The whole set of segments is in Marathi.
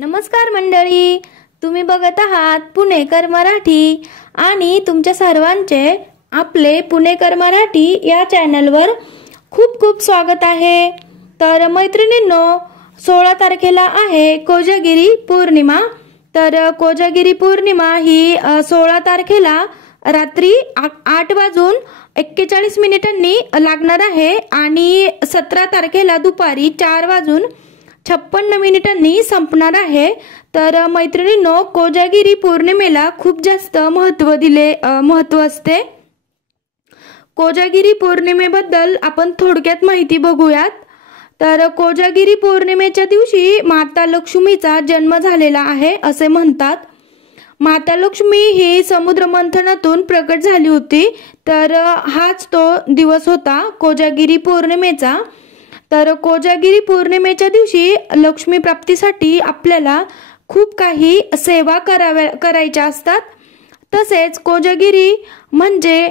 नमस्कार मंडळी, तुम्ही बघत आहात पुणेकर मराठी आणि तुमच्या सर्वांचे आपले पुणेकर मराठी या चॅनलवर खूप खूप स्वागत आहे। तर मैत्रिणींनो, 16 तारखेला आहे कोजागिरी पौर्णिमा। तर कोजागिरी पौर्णिमा ही 16 तारखेला रात्री 8:41 लागणार आहे आणि 17 तारखेला दुपारी 4:56 संपणार आहे। तर मैत्रिणींनो, कोजागिरी पौर्णिमेला खूप जास्त महत्त्व असते। कोजागिरी पौर्णिमेबद्दल आपण थोडक्यात माहिती बघूयात। तर कोजागिरी पौर्णिमेच्या दिवशी माता लक्ष्मीचा जन्म झालेला आहे असे म्हणतात। माता लक्ष्मी ही समुद्र मंथनातून प्रकट झाली होती। तर हाच तो दिवस होता कोजागिरी पौर्णिमेचा। तर कोजागिरी पौर्णिमेच्या दिवशी लक्ष्मी प्राप्तीसाठी आपल्याला खूप काही सेवा करायच्या असतात। तसेच कोजागिरी म्हणजे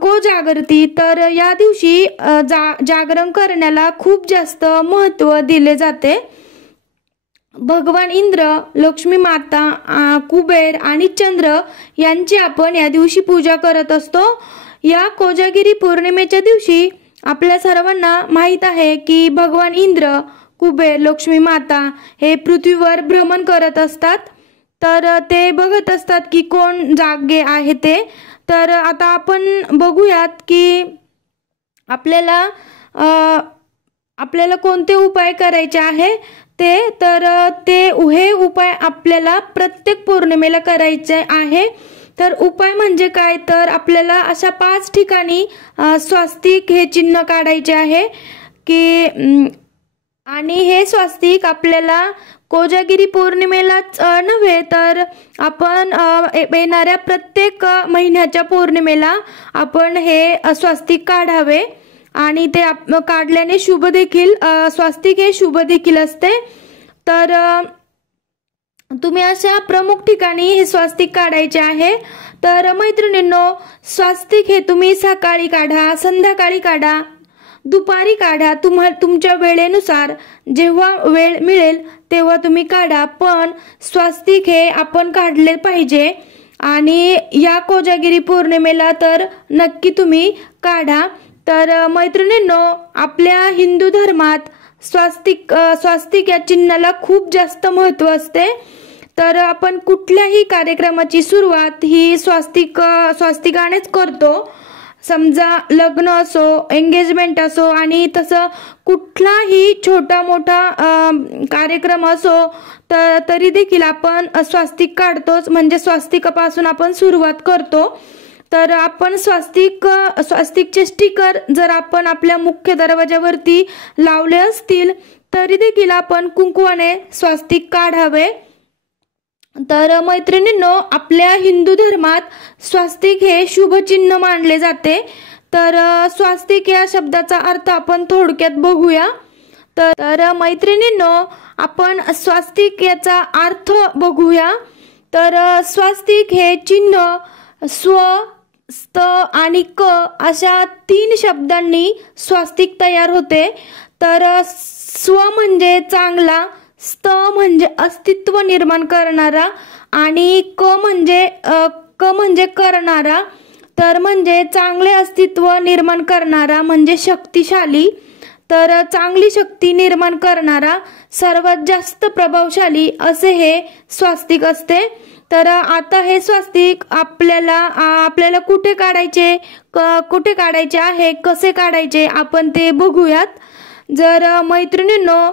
कोजागरती। तर या दिवशी जागरण करण्याला खूप जास्त महत्त्व दिले जाते। भगवान इंद्र, लक्ष्मी माता, कुबेर आणि चंद्र यांची आपण या दिवशी पूजा करत असतो। या कोजागिरी पौर्णिमेच्या दिवशी आपल्या सर्वांना माहित आहे की भगवान इंद्र, कुबेर, लक्ष्मी माता हे पृथ्वीवर भ्रमण करत असतात। तर ते बघत असतात की कोण जागे आहे ते। तर आता आपण बघूयात की आपल्याला कोणते उपाय करायचे आहे ते। तर हे उपाय आपल्याला प्रत्येक पौर्णिमेला करायचे आहे। तर उपाय म्हणजे काय, तर आपल्याला अशा 5 ठिकाणी स्वास्तिक हे चिन्ह काढायचे आहे की आणि हे स्वास्तिक आपल्याला कोजागिरी पौर्णिमेलाच नव्हे तर आपण येणाऱ्या प्रत्येक महिन्याच्या पौर्णिमेला आपण हे स्वास्तिक काढावे आणि ते काढल्याने शुभ देखील, स्वास्तिक हे शुभ देखील असते। तर तुम्ही अशा प्रमुख ठिकाणी हे स्वास्तिक काढायचे आहे। तर मैत्रिणींनो, स्वास्तिक हे तुम्ही सकाळी काढा, संध्याकाळी काढा, दुपारी काढा, तुमच्या वेळेनुसार जेव्हा वेळ मिळेल तेव्हा तुम्ही काढा, पण स्वास्तिक हे आपण काढले पाहिजे आणि या कोजागिरी पौर्णिमेला तर नक्की तुम्ही काढा। तर मैत्रिणींनो, आपल्या हिंदू धर्मात स्वास्तिक या चिन्हाला खूप जास्त महत्त्व असते। तर आपण कुठल्याही कार्यक्रमाची सुरुवात ही स्वास्तिकानेच करतो। समजा लग्न असो, एंगेजमेंट असो आणि तसं कुठलाही छोटा मोठा कार्यक्रम असो तरी देखील आपण स्वास्तिक काढतोच, म्हणजे स्वास्तिकापासून आपण सुरुवात करतो। तर आपण स्वास्तिकचे स्टिकर जर आपण आपल्या मुख्य दरवाजावरती लावले असतील तरी देखील आपण कुंकवाने स्वास्तिक काढावे। तर मैत्रिणींनो, आपल्या हिंदू धर्मात स्वास्तिक हे शुभ चिन्ह मानले जाते। तर स्वास्तिक या शब्दाचा अर्थ आपण थोडक्यात बघूया। तर मैत्रिणींनो, आपण स्वास्तिक याचा अर्थ बघूया। तर स्वास्तिक हे चिन्ह स्व, स्त आणि क अशा 3 शब्दांनी स्वास्तिक तयार होते। तर स्व म्हणजे चांगला, स्त म्हणजे अस्तित्व निर्माण करणारा आणि क म्हणजे करणारा। तर म्हणजे चांगले अस्तित्व निर्माण करणारा म्हणजे शक्तिशाली। तर चांगली शक्ती निर्माण करणारा, सर्वात जास्त प्रभावशाली असे हे स्वास्तिक असते। तर आता हे स्वास्तिक आपल्याला कुठे काढायचे आहे, कसे काढायचे आपण ते बघूयात। मैत्रिणींनो,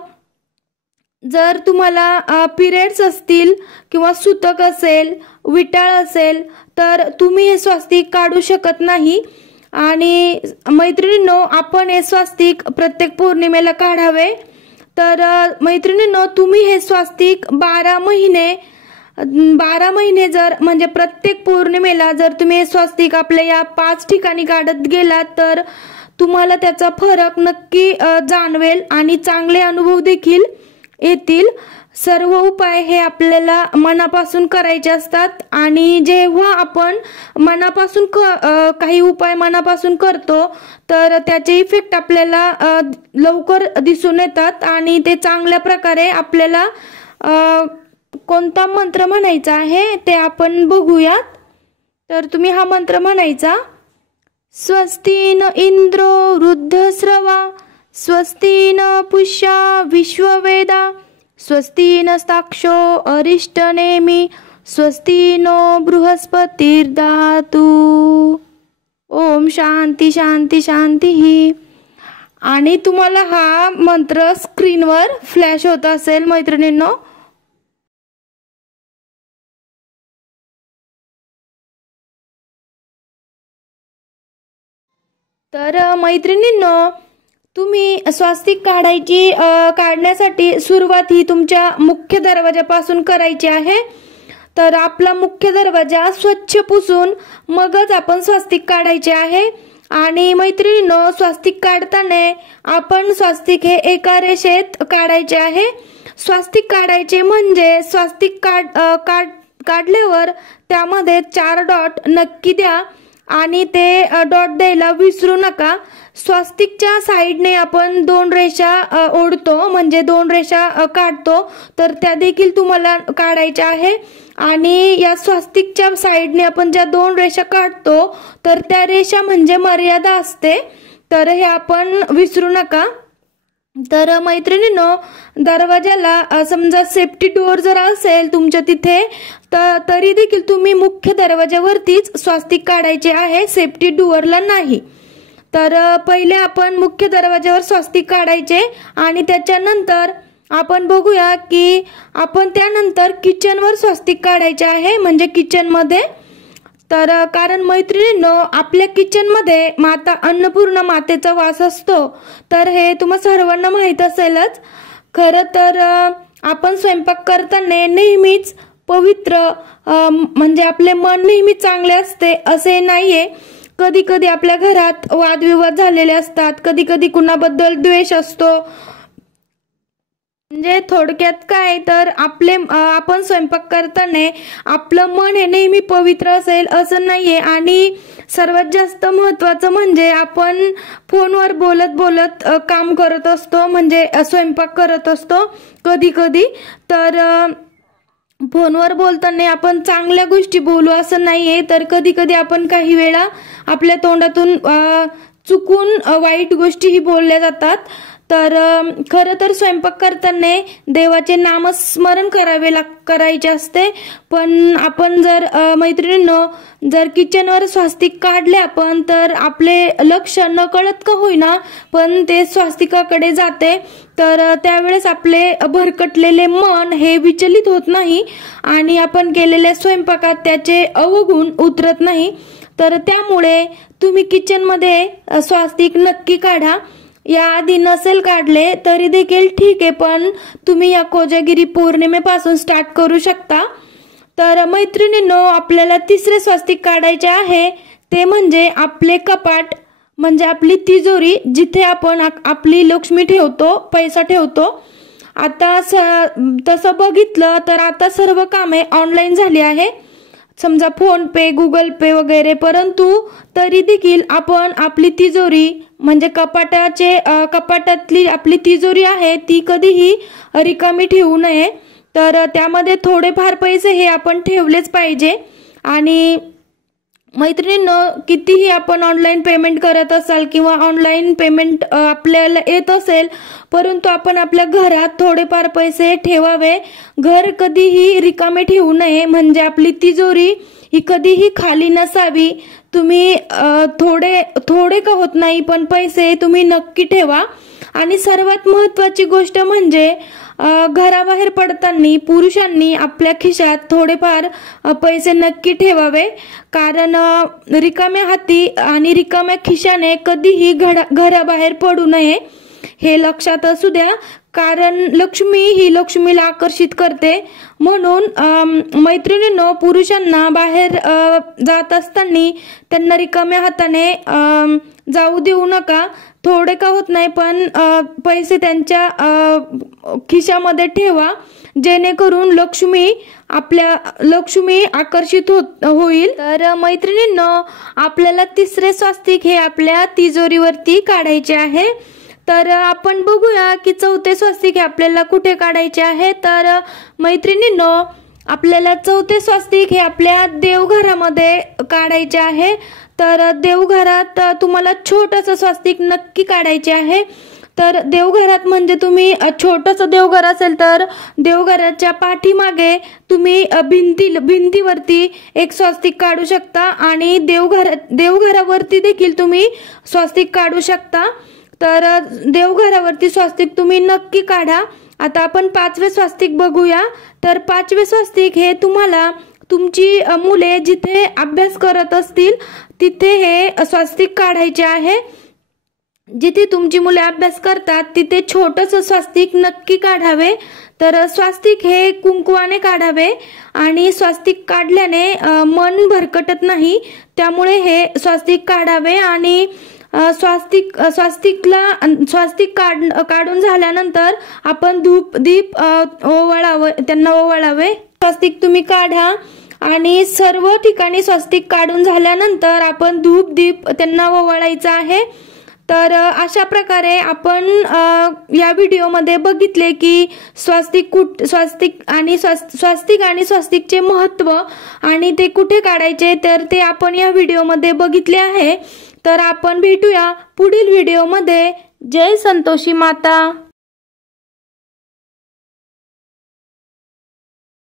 जर तुम्हाला पिरियड्स असतील किंवा सुतक असेल, विटाळ असेल तर तुम्ही हे स्वास्तिक काढू शकत नाही। आणि मैत्रिणींनो, आपण हे स्वास्तिक प्रत्येक पौर्णिमेला काढावे। तर मैत्रिणींनो, तुम्ही हे स्वास्तिक 12 महिने जर म्हणजे प्रत्येक पौर्णिमेला जर तुम्ही हे स्वास्तिक आपल्या या 5 ठिकाणी काढत गेलात तर तुम्हाला त्याचा फरक नक्की जाणवेल आणि चांगले अनुभव देखील येतील। सर्व उपाय हे आपल्याला मनापासून करायचे असतात आणि जेव्हा आपण काही उपाय मनापासून करतो तर त्याचे इफेक्ट आपल्याला लवकर दिसून येतात आणि ते चांगल्या प्रकारे आपल्याला कोणता मंत्र म्हणायचा आहे ते आपण बघूयात. तर तुम्ही हा मंत्र म्हणायचा. स्वस्ति न इंद्रो वृद्धश्रवा स्वस्ति न पुष्या विश्ववेदा स्वस्ति न साक्षो अरिष्टनेमि स्वस्ति नो बृहस्पतिर्दधातु. ओम शांती शांती शांती. आणि तुम्हाला हा मंत्र स्क्रीनवर फ्लॅश होत असेल मैत्रिणींनो. तर मैत्रिणींनो, तुम्ही स्वास्तिक काढण्यासाठी सुरुवात ही तुमच्या मुख्य दरवाजापासून करायची आहे. तर आपला मुख्य दरवाजा स्वच्छ पुसून मगच आपण स्वास्तिक काढायचे आहे. आणि मैत्रिणींनो, स्वास्तिक काढताना आपण स्वास्तिक हे एका रेषेत काढायचे आहे. स्वास्तिक काढायचे म्हणजे स्वास्तिक काढल्यावर त्यामध्ये 4 डॉट नक्की द्या आणि ते डॉट द्यायला विसरू नका. स्वास्तिकच्या साईडने आपण 2 रेषा ओढतो म्हणजे 2 रेषा काढतो, तर त्या देखील तुम्हाला काढायच्या आहे. आणि या स्वास्तिकच्या साईडने आपण ज्या 2 रेषा काढतो तर त्या रेषा म्हणजे मर्यादा असते, तर हे आपण विसरू नका. तर मैत्रिणींनो, दरवाजाला समजा सेफ्टी डोअर जर असेल तुमच्या तिथे तरी देखील तुम्ही मुख्य दरवाजावरतीच स्वास्तिक काढायचे आहे, सेफ्टी डोअरला नाही. तर पहिले आपण मुख्य दरवाजावर स्वास्तिक काढायचे आणि त्याच्यानंतर आपण बघूया की आपण त्यानंतर किचनवर स्वास्तिक काढायचे आहे, म्हणजे किचनमध्ये. तर कारण मैत्रिणींनो, आपल्या किचनमध्ये माता अन्नपूर्णा मातेचा वास असतो, तर हे तुम्हा सर्वांना माहीत असेलच. खरं तर आपण स्वयंपाक करताना नेहमीच पवित्र म्हणजे आपले मन नेहमी चांगले असते असे नाहीये. कधी कधी आपल्या घरात वादविवाद झालेले असतात, कधी कधी कुणाबद्दल द्वेष असतो. म्हणजे थोडक्यात काय तर आपण स्वयंपाक करताना आपलं मन हे नेहमी पवित्र असेल असं नाहीये. आणि सर्वात जास्त महत्वाचं म्हणजे आपण फोनवर बोलत बोलत काम करत असतो, म्हणजे स्वयंपाक करत असतो कधी कधी. तर फोनवर बोलताना आपण चांगल्या गोष्टी बोलू असं नाहीये, तर कधी कधी आपण काही वेळा आपल्या तोंडातून चुकून वाईट गोष्टीही बोलल्या जातात. तर खरं तर स्वयंपाक करताना देवाचे नामस्मरण करायचे असते. पण आपण जर मैत्रिणींनो जर किचनवर स्वास्तिक काढले आपण तर आपले लक्ष नकळत का होईना पण ते स्वास्तिकाकडे जाते. तर त्यावेळेस आपले भरकटलेले मन हे विचलित होत नाही आणि आपण केलेल्या स्वयंपाकात त्याचे अवगुण उतरत नाही. तर त्यामुळे तुम्ही किचनमध्ये स्वास्तिक नक्की काढा. याआधी नसेल काढले तरी देखील ठीक आहे, पण तुम्ही या कोजागिरी पौर्णिमेपासून स्टार्ट करू शकता. तर मैत्रिणींनो, आपल्याला 3रे स्वास्तिक काढायचे आहे, ते म्हणजे आपले कपाट म्हणजे आपली तिजोरी, जिथे आपण आपली लक्ष्मी ठेवतो, पैसा ठेवतो. आता तसं बघितलं तर आता सर्व कामे ऑनलाईन झाली आहे, समजा फोन पे, गुगल पे वगैरे. परंतु तरी देखील आपण आपली तिजोरी म्हणजे कपाटातली आपली तिजोरी आहे ती कधीही रिकामी ठेवू नये. तर त्यामध्ये थोडेफार पैसे हे आपण ठेवलेच पाहिजे. आणि मैत्रिणींनो, कितीही आपण ऑनलाईन पेमेंट करत असाल किंवा ऑनलाईन पेमेंट आपल्याला येत असेल, परंतु आपण आपल्या घरात थोडेफार पैसे ठेवावे. घर कधीही रिकामे ठेवू नये, म्हणजे आपली तिजोरी ही कधीही खाली नसावी. तुम्ही थोडे का होत नाही पण पैसे तुम्ही नक्की ठेवा. आणि सर्वात महत्वाची गोष्ट म्हणजे घराबाहेर पडताना पुरुषांनी आपल्या खिशात थोडेफार पैसे नक्की ठेवावे. कारण रिकाम्या हाती आणि रिकाम्या खिशाने कधीही घराबाहेर पडू नये, हे लक्षात असू द्या. कारण लक्ष्मी ही लक्ष्मीला आकर्षित करते. म्हणून मैत्रिणींनो, पुरुषांना बाहेर जात असताना त्यांना रिकाम्या हाताने जाऊ देऊ नका. थोडे का होत नाही पण पैसे त्यांच्या खिशामध्ये ठेवा, जेणेकरून लक्ष्मी आकर्षित होईल. तर मैत्रिणींनो, आपल्याला 3रे स्वास्तिक हे आपल्या तिजोरीवरती काढायचे आहे. तर आपण बघूया की चौथे स्वस्तिक हे आपल्याला कुठे काढायचे आहे। तर मैत्रिणींनो, आपल्याला चौथे स्वस्तिक हे आपल्या देवघरामध्ये काढायचे आहे। तर देवघरात तुम्हाला छोटंसं स्वस्तिक नक्की काढायचे आहे। तर देवघरात म्हणजे तुम्ही छोटंसं देवघर असेल तर देवघराच्या पाठीमागे तुम्ही भिंतीवरती एक स्वस्तिक काढू शकता आणि देवघरावरती देखील तुम्ही स्वस्तिक काढू शकता। तर देवघरावरती स्वस्तिक तुम्ही नक्की काढा। आता आपण पाचवे स्वस्तिक बघूया। तर पाचवे स्वस्तिक हे तुम्हाला तुमची मुले जिथे अभ्यास करत असतील तिथे हे स्वस्तिक काढायचे आहे। जिथे तुमची मुले अभ्यास करतात तिथे छोटंसं स्वस्तिक नक्की काढावे। तर स्वस्तिक हे कुंकवाने काढावे आणि स्वस्तिक काढल्याने मन भरकटत नाही, त्यामुळे हे स्वस्तिक काढावे। आणि स्वस्तिक काढून झाल्यानंतर आपण धूप दीप त्यांना ओवाळावे। स्वस्तिक तुम्ही काढा आणि सर्व ठिकाणी स्वस्तिक काढून झाल्यानंतर आपण धूप दीप त्यांना ओवाळायचं आहे। तर अशा प्रकारे आपण या व्हिडिओमध्ये बघितले की स्वस्तिक आणि स्वस्तिकचे महत्त्व आणि ते कुठे काढायचे, तर ते आपण या व्हिडिओमध्ये बघितले आहे। तर आपण भेटूया पुढील व्हिडिओमध्ये। जय संतोषी माता।